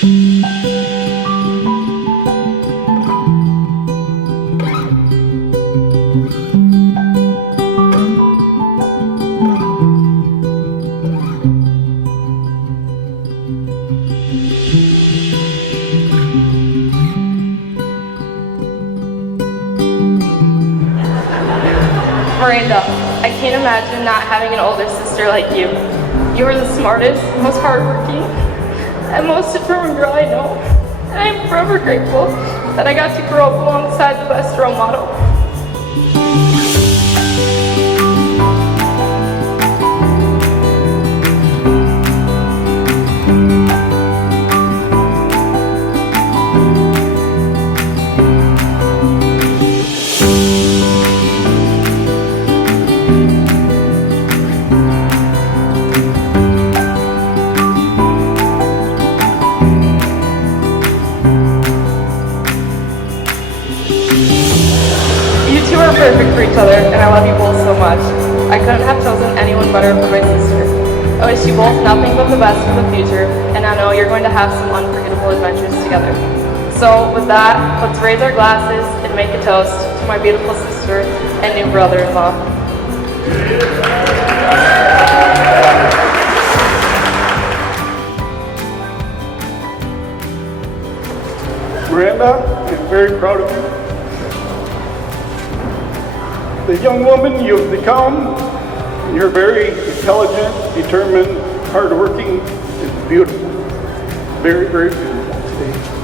Miranda, I can't imagine not having an older sister like you. You are the smartest, most hardworking, and most determined girl I know. And I am forever grateful that I got to grow up alongside the best role model. You two are perfect for each other, and I love you both so much. I couldn't have chosen anyone better for my sister. I wish you both nothing but the best for the future, and I know you're going to have some unforgettable adventures together. So with that, let's raise our glasses and make a toast to my beautiful sister and new brother-in-law. Miranda, I'm very proud of you. The young woman you've become, you're very intelligent, determined, hardworking, and beautiful. Very, very beautiful today.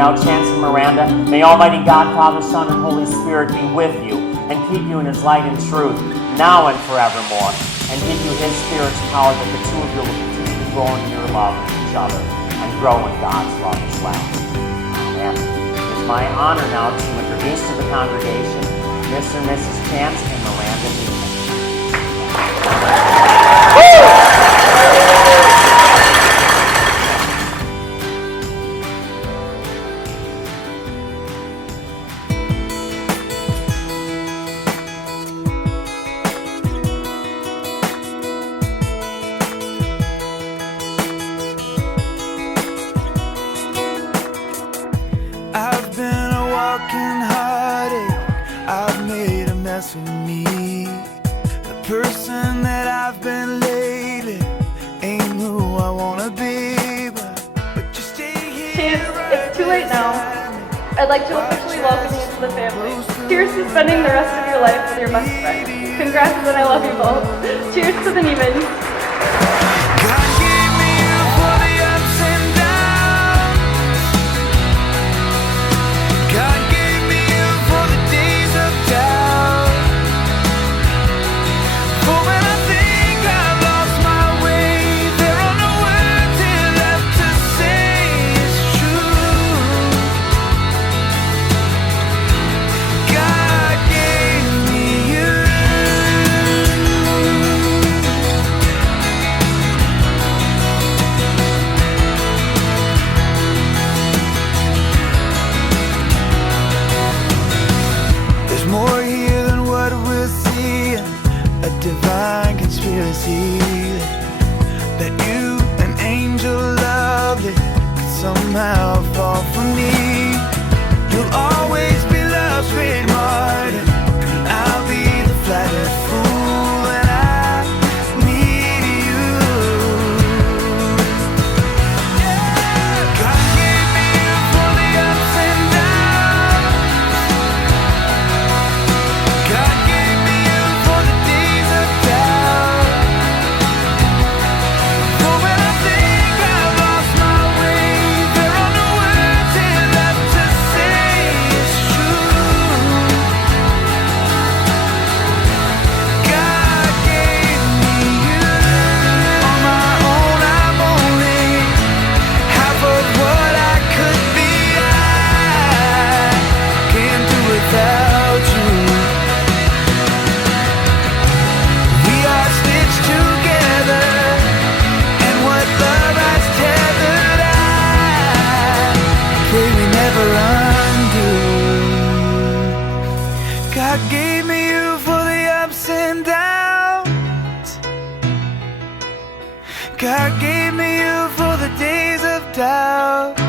Now, Chance and Miranda, may Almighty God, Father, Son, and Holy Spirit be with you and keep you in His light and truth, now and forevermore, and give you His Spirit's power that the two of you will continue to grow in your love of each other and grow in God's love as well. Amen. It's my honor now to introduce to the congregation Mr. and Mrs. Chance and Miranda Neimann. I've been a walking heartache, I've made a mess of me. The person that I've been lately ain't who I wanna be, but you stay here. Chance, it's too late now. I'd like to officially welcome you to the family. Here's to spending the rest of your life with your best friend. Congrats and I love you both. Cheers to the Neimanns. God gave me you for the days of doubt.